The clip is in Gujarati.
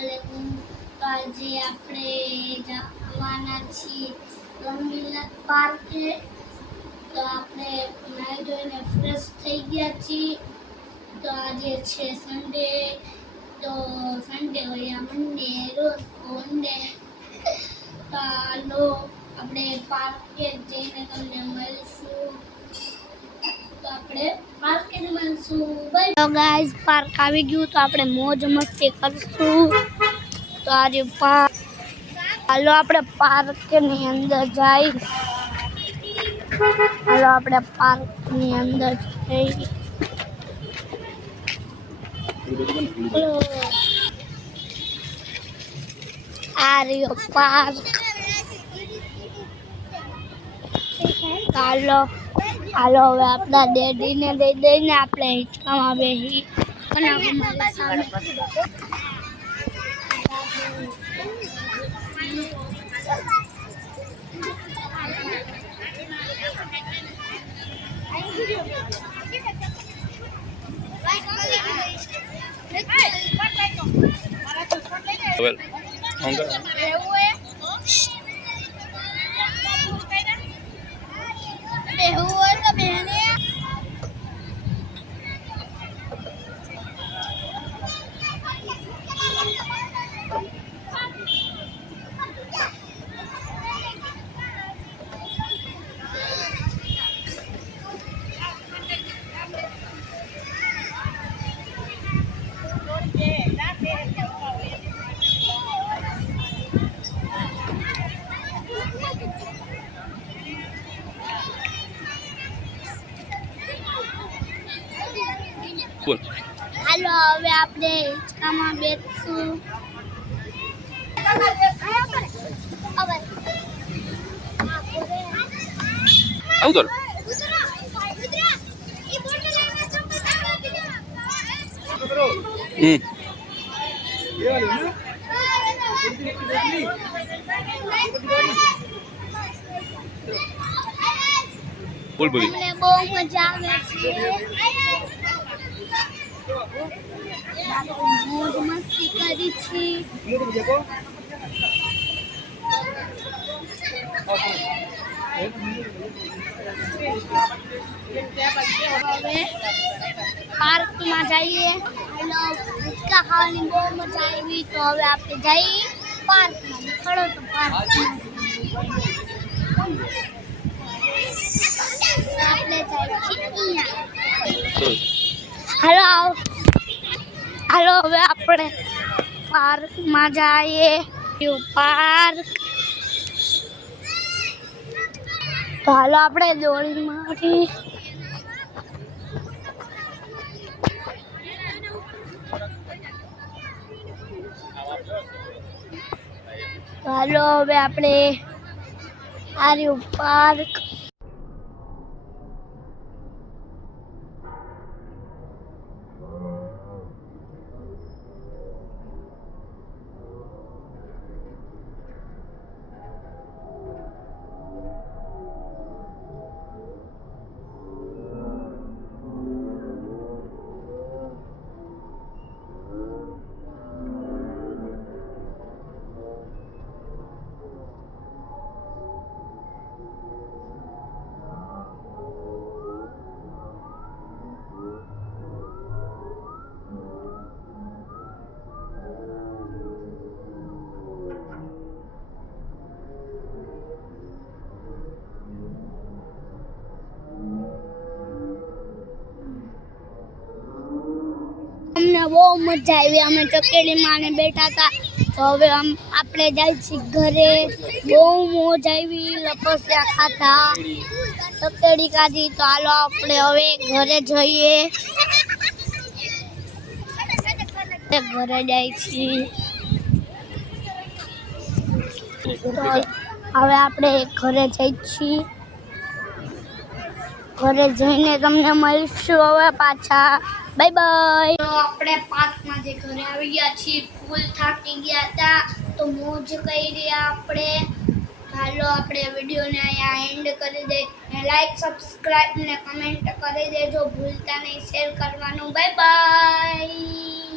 अस्सलामुअलैकुम। तो आज આપણે જવાના છીએ રમીલા પાર્કે। તો આપણે નાઈ ધોઈને ફ્રેશ થઈ ગયા છીએ। તો આજે છે સન્ડે, તો સન્ડે હોય મંડે રોજ મંડે। તો હાલો આપણે પાર્કે જઈને તમને મળશું। તો આપણે પાર્કે મળશું। બાય। તો ગાઈસ પાર્ક આવી ગયું, તો આપણે મોજ મસ્તી કરશું। તો આજે હાલો આપણે પાર્કની અંદર જઈએ। હાલો આપણે પાર્કની અંદર જઈએ। આ રહ્યો પાર્ક। હાલો હાલો હવે આપણા ડેડીને દઈ દઈને આપણે હિંચકામાં બેસી અને અમારી સામે હાલો હવે આપણે હિંચકામાં બેઠશું। મને બહુ મજા આવે છે। મોજ મસ્તી કરી છે। હવે પાર્કમાં જઈએ। હાલો હિંચકા ખાવાની બહુ મજા આવી, તો હવે આપણે જઈએ પાર્કમાં। ખડો તો પાર્કમાં આપણે જઈએ હાલો હાલો હવે આપણે પાર્કમાં જઈએ। પાર્ક તો હાલો આપણે દોડી મારી। હાલો હવે આપણે આ રહ્યું પાર્ક। અમને બહુ મજા આવી, અમે ચકેડીમાં ને બેઠા હતા। તો હવે આપણે જાય છીએ ઘરે। બહુ મોજ આવી, લપસ્યા ખાતા, ચકેડી ખાધી। તો હાલો આપણે હવે ઘરે જઈએ। ઘરે જાય છીએ, તો હવે આપણે ઘરે જઈએ છીએ। ઘરે જઈને તમને મળીશું હવે પાછા। Bye bye. તો આપણે પાર્કમાં જે ઘરે આવી ગયા છીએ, ફૂલ થાકી ગયા હતા, તો મોજ કરી આપણે। હાલો આપણે વિડીયોને અહીંયા એન્ડ કરી દઈએ। લાઈક સબસ્ક્રાઇબ ને કમેન્ટ કરી દેજો, ભૂલતા નહીં શેર કરવાનું। Bye bye.